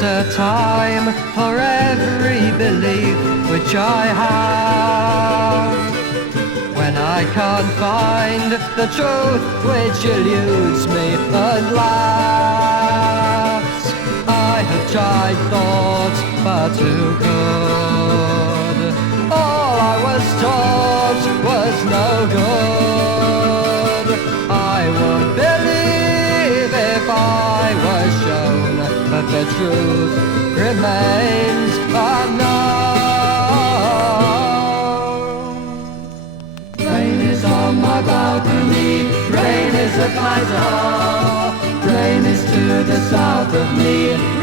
is a time for every belief which I have. When I can't find the truth which eludes me and laughs, I have tried thoughts but who could? All I was taught was no good. I would believe if I was shown, but the truth remains unknown. Rain is on my balcony, rain is at my door. Rain is to the south of me,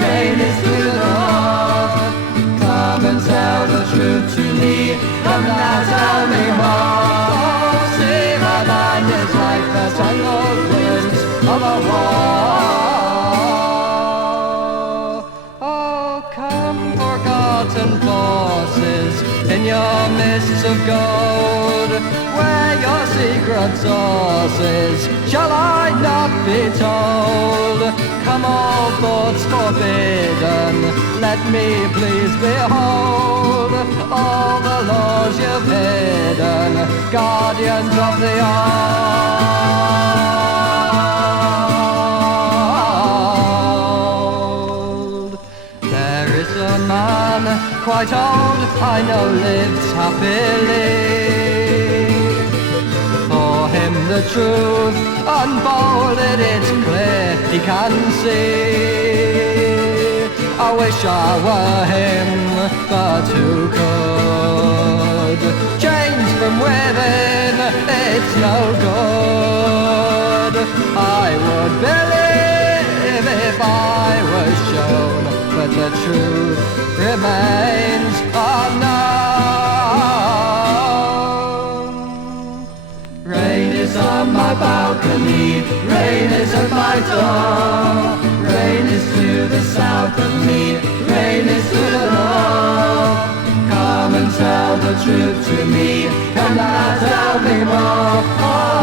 rain is to the north. Come and tell the truth to me, come now tell me more. Oh, see, my mind is like the tangled winds of a war. Oh, come forgotten forces in your mists of gold, where your secret sources shall I not be told. Come all thoughts forbidden, let me please behold all the laws you've hidden, guardians of the old. There is a man quite old, I know lives happily. For him the truth unfolded, it's clear he can see. I wish I were him, but who could? Change from within, it's no good. I would believe if I was shown, but the truth remains unknown. Rain is on my balcony, rain is at my door. Rain is to the south of me, rain is to the north. Come and tell the truth to me, come now tell me more. Oh,